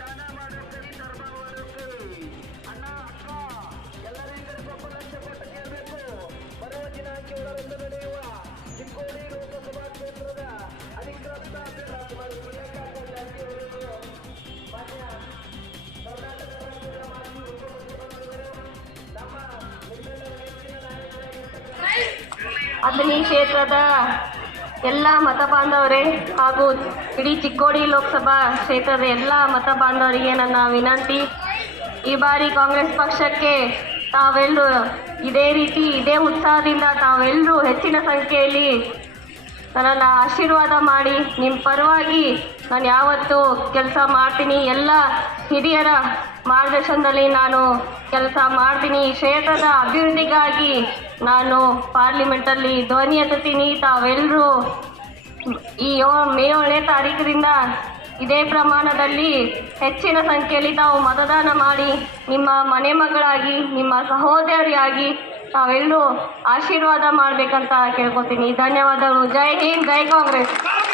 ದಾನ ಮಾಡುತ್ತೇವೆ ಧರ್ಮ ಮಾಡುತ್ತೇವೆ ಅಣ್ಣ, ಅಕ್ಕ, ಎಲ್ಲರಿಗೂ ಸ್ವಲ್ಪ ಲಕ್ಷ ಕೊಟ್ಟು ಕೇಳಬೇಕು. ಬರುವ ಚಿಕ್ಕೋಡಿ ಲೋಕಸಭಾ ಕ್ಷೇತ್ರದ ಅಧಿಕೃತ ರಾಜ್ಕುಮಾರ್ ಅವರು ಮಾನ್ಯ ಕರ್ನಾಟಕ ರಾಜ್ಯದ ಮಾಜಿ ಉಪಮುಖ್ಯಮಂತ್ರಿಗಳು, ನಮ್ಮ ಕ್ಷೇತ್ರದ ಎಲ್ಲ ಮತ ಬಾಂಧವರೇ ಹಾಗೂ ಇಡೀ ಚಿಕ್ಕೋಡಿ ಲೋಕಸಭಾ ಕ್ಷೇತ್ರದ ಎಲ್ಲ ಮತ ಬಾಂಧವರಿಗೆ ನನ್ನ ವಿನಂತಿ. ಈ ಬಾರಿ ಕಾಂಗ್ರೆಸ್ ಪಕ್ಷಕ್ಕೆ ತಾವೆಲ್ಲರೂ ಇದೇ ರೀತಿ, ಇದೇ ಉತ್ಸಾಹದಿಂದ ತಾವೆಲ್ಲರೂ ಹೆಚ್ಚಿನ ಸಂಖ್ಯೆಯಲ್ಲಿ ನನ್ನನ್ನು ಆಶೀರ್ವಾದ ಮಾಡಿ ನಿಮ್ಮ ಪರವಾಗಿ ನಾನು ಯಾವತ್ತೂ ಕೆಲಸ ಮಾಡ್ತೀನಿ. ಎಲ್ಲ ಹಿರಿಯರ ಮಾರ್ಗದರ್ಶನದಲ್ಲಿ ನಾನು ಕೆಲಸ ಮಾಡ್ತೀನಿ. ಕ್ಷೇತ್ರದ ಅಭಿವೃದ್ಧಿಗಾಗಿ ನಾನು ಪಾರ್ಲಿಮೆಂಟಲ್ಲಿ ಧ್ವನಿ ಎತ್ತುತ್ತೀನಿ. ತಾವೆಲ್ಲರೂ ಈ ಮೇ ಏಳನೇ ತಾರೀಕರಿಂದ ಇದೇ ಪ್ರಮಾಣದಲ್ಲಿ ಹೆಚ್ಚಿನ ಸಂಖ್ಯೆಯಲ್ಲಿ ತಾವು ಮತದಾನ ಮಾಡಿ ನಿಮ್ಮ ಮನೆ ಮಗಳಾಗಿ ನಿಮ್ಮ ಸಹೋದರಿಯಾಗಿ ತಾವೆಲ್ಲರೂ ಆಶೀರ್ವಾದ ಮಾಡಬೇಕಂತ ಕೇಳ್ಕೊತೀನಿ. ಧನ್ಯವಾದಗಳು. ಜೈ ಹಿಂದ್ ಜೈ ಕಾಂಗ್ರೆಸ್.